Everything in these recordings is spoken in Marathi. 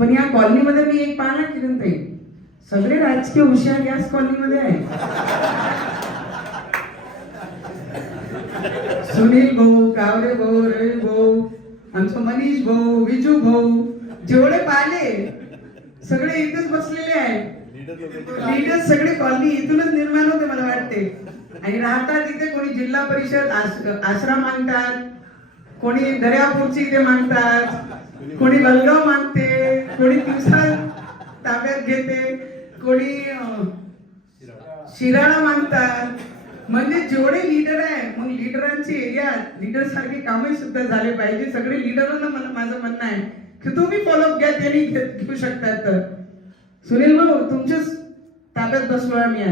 पण या कॉलनीमध्ये मी एक पाहिला किरण सगळे राजकीय हुशार याच कॉलनीमध्ये आहे. सुनील भाऊ, कावरे भाऊ, रवी भाऊ, आमचं मनीष भाऊ, विजू भाऊ, जेवढे पाहिले सगळे इथेच बसलेले आहेत. लीडर्स सगळे कॉलनी इथूनच निर्माण होते मला वाटते. आणि राहतात इथे कोणी जिल्हा परिषद आश्रम मागतात, कोणी दर्यापूरची इथे मागतात, कोणी बलगाव मागते, कोणी दिवसा ताब्यात घेते, कोणी शिराळा मागतात. म्हणजे जेवढे लीडर आहे, मग लीडरांची एरियात लीडर सारखे कामही सुद्धा झाले पाहिजे. सगळे लीडरांना मला माझं म्हणणं आहे की तुम्ही फॉलोअप घ्या, त्यांनी घेऊ शकतात. तर सुनील भाऊ तुमच्याच ताब्यात बसलो आहे मी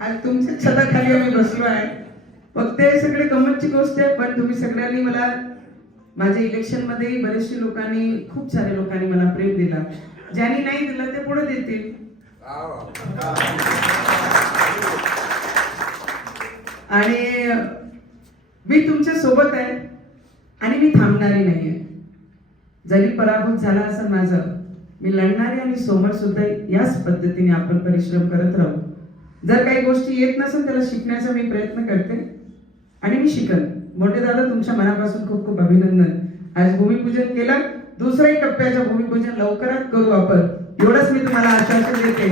आज तुमच्याच छताखाली आम्ही बसलो आहे. फक्त हे सगळे गमतची गोष्ट आहे, पण तुम्ही सगळ्यांनी मला माझ्या इलेक्शन मध्ये बरेचशे लोकांनी, खूप सारे लोकांनी मला प्रेम दिला. ज्यांनी नाही दिलं ते पुढे देतील. आणि मी तुमच्या सोबत आहे आणि मी थांबणारी नाहीये. जरी पराभूत झाला असं माझं, मी लढणारी आणि सोमवार सुद्धा याच पद्धतीने आपण परिश्रम करत राहू. जर काही गोष्टी येत नसेल त्याला शिकण्याचा मी प्रयत्न करते आणि मी शिकन. मोठे दादा तुमच्या मनापासून खूप खूप अभिनंदन. आज भूमिपूजन केलं, दुसऱ्या टप्प्याचं भूमिपूजन लवकरात करू आपण, एवढंच मी तुम्हाला आश्वासन देते.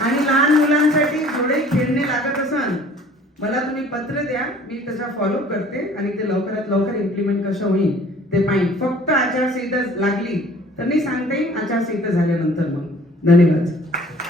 आणि लहान मुलांसाठी जेवढे खेळणे लागत असाल मला तुम्ही पत्र द्या, मी त्याचा फॉलो करते आणि ते लवकरात लवकर इम्प्लिमेंट कसं होईल ते पाहिजे. फक्त आचारसंहिता लागली तर नाही सांगता येईल, आचारसंहिता झाल्यानंतर. मग धन्यवाद.